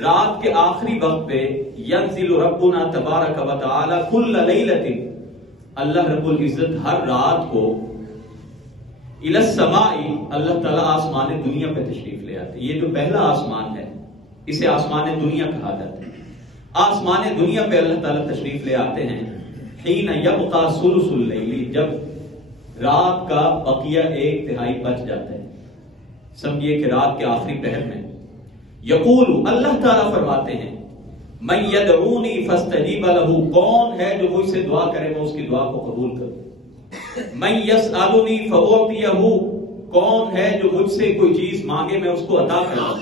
رات کے آخری وقت پہ ینزل ربنا تبارک و تعالی کل لیلۃ، اللہ رب العزت ہر رات کو الی السماء، اللہ تعالیٰ آسمان دنیا پہ تشریف لے آتے. یہ جو پہلا آسمان ہے اسے آسمان دنیا کہا جاتا ہے. آسمان دنیا پہ اللہ تعالیٰ تشریف لے آتے ہیں حین یبقى ثلث اللیل، جب رات کا بقیہ 1/3 بچ جاتا ہے. سمجھیے کہ رات کے آخری پہر میں یقول، اللہ تعالیٰ فرماتے ہیں من یدعونی فاستجیب لہ، کون ہے جو مجھ سے دعا کرے میں اس کی دعا کو قبول کروں. من یسألنی فاعطیہ، کون ہے جو مجھ سے کوئی چیز مانگے میں اس کو عطا کروں.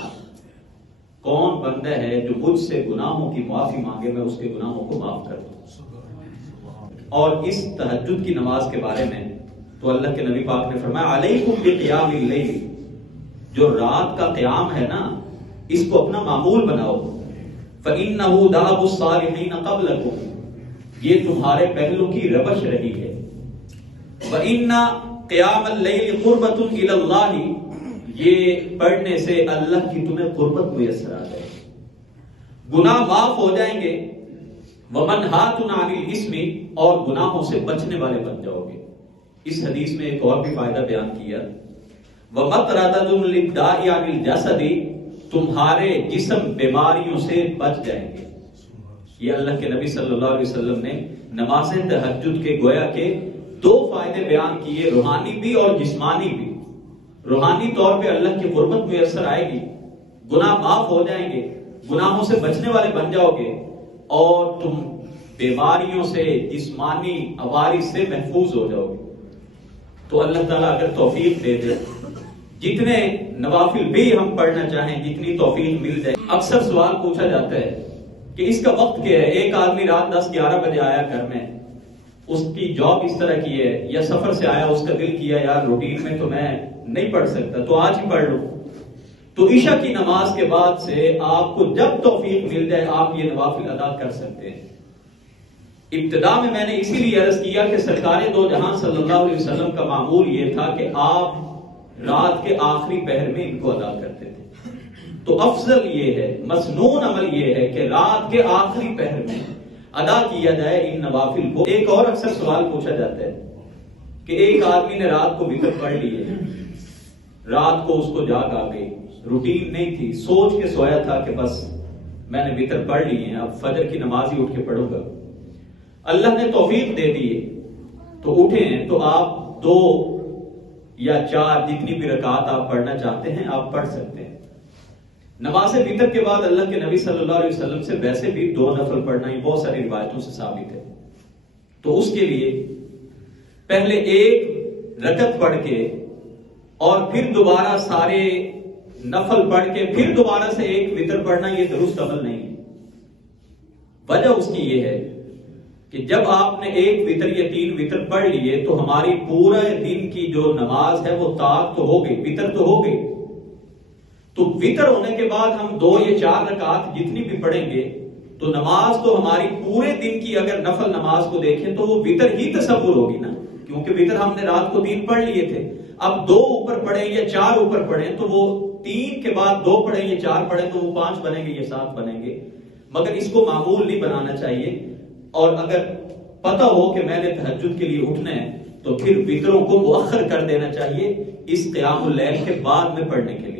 کون بندہ ہے جو مجھ سے گناہوں کی معافی مانگے میں اس کے گناہوں کو معاف کر دوں. اور اس تہجد کی نماز کے بارے میں تو اللہ کے نبی پاک نے فرمایا علیکم بقیام اللیل، جو رات کا قیام ہے نا اس کو اپنا معمول بناؤ. فإنہ دأب الصالحین قبلکم، یہ تمہارے پہلوں کی روش رہی ہے. وَإِنَّ قِيَامَ اللَّيْلِ قُرْبَةٌ إِلَى اللَّهِ، یہ پڑھنے سے اللہ کی تمہیں قربت میسر آ جائے گی، گناہ معاف ہو جائیں گے. وَمَنْهَاتٌ عَنِ الْإِثْمِ، اور گناہوں سے بچنے والے بن جاؤ گے. اس حدیث میں ایک اور بھی فائدہ بیان کیا، وَمَطْرَدَةٌ لِلدَّاءِ عَنِ الْجَسَدِ، تمہارے جسم بیماریوں سے بچ جائیں گے. یہ اللہ کے نبی صلی اللہ علیہ وسلم نے نماز تہجد کے گویا کے 2 فائدے بیان کیے، روحانی بھی اور جسمانی بھی. روحانی طور پہ اللہ کی قربت میسر آئے گی، گناہ معاف ہو جائیں گے، گناہوں سے بچنے والے بن جاؤ گے، اور تم بیماریوں سے جسمانی عوارض سے محفوظ ہو جاؤ گے. تو اللہ تعالیٰ اگر توفیق دے دے، جتنے نوافل بھی ہم پڑھنا چاہیں، جتنی توفیق مل جائے. اکثر سوال پوچھا جاتا ہے کہ اس کا وقت کیا ہے. ایک آدمی رات 10-11 بجے آیا گھر میں، اس کی جاب اس طرح کی ہے، یا سفر سے آیا اس کا دل کیا یار روٹین میں تو میں نہیں پڑھ سکتا تو آج ہی پڑھ لوں. تو عشاء کی نماز کے بعد سے آپ کو جب توفیق مل جائے آپ یہ نوافل ادا کر سکتے ہیں. ابتدا میں نے اسی لیے عرض کیا کہ سرکار دو جہاں صلی اللہ علیہ وسلم کا معمول یہ تھا کہ آپ رات کے آخری پہر میں ان کو ادا کرتے تھے. تو افضل یہ ہے، مسنون عمل یہ ہے کہ رات کے آخری پہر میں ادا کیا جائے ان نوافل کو. ایک اور اکثر سوال پوچھا جاتا ہے کہ ایک آدمی نے رات کو وتر پڑھ لی ہے، رات کو اس کو جاگ آ گئی، روٹین نہیں تھی، سوچ کے سویا تھا کہ بس میں نے وتر پڑھ لی ہے، اب فجر کی نماز ہی اٹھ کے پڑھوں گا. اللہ نے توفیق دے دی تو اٹھے ہیں تو آپ 2 یا 4 جتنی بھی رکعات آپ پڑھنا چاہتے ہیں آپ پڑھ سکتے ہیں. نماز وتر کے بعد اللہ کے نبی صلی اللہ علیہ وسلم سے ویسے بھی 2 نفل پڑھنا ہی بہت ساری روایتوں سے ثابت ہے. تو اس کے لیے پہلے 1 رکعت پڑھ کے اور پھر دوبارہ سارے نفل پڑھ کے پھر دوبارہ سے 1 وتر پڑھنا یہ درست عمل نہیں ہے. وجہ اس کی یہ ہے کہ جب آپ نے 1 وتر یا 3 وتر پڑھ لیے تو ہماری پورے دن کی جو نماز ہے وہ طاق تو ہو گئی، وتر تو ہو گئی. تو وتر ہونے کے بعد ہم 2 یا 4 رکعات جتنی بھی پڑھیں گے تو نماز تو ہماری پورے دن کی اگر نفل نماز کو دیکھیں تو وہ وتر ہی تصور ہوگی نا، کیونکہ وتر ہم نے رات کو 3 پڑھ لیے تھے. اب 2 اوپر پڑھیں یا 4 اوپر پڑھیں تو وہ 3 کے بعد 2 پڑھیں یا 4 پڑھیں تو وہ 5 بنیں گے یا 7 بنیں گے. مگر اس کو معمول نہیں بنانا چاہیے. اور اگر پتہ ہو کہ میں نے تہجد کے لیے اٹھنا ہے تو پھر وتروں کو مؤخر کر دینا چاہیے اس قیام اللیل کے بعد میں پڑھنے کے لیے.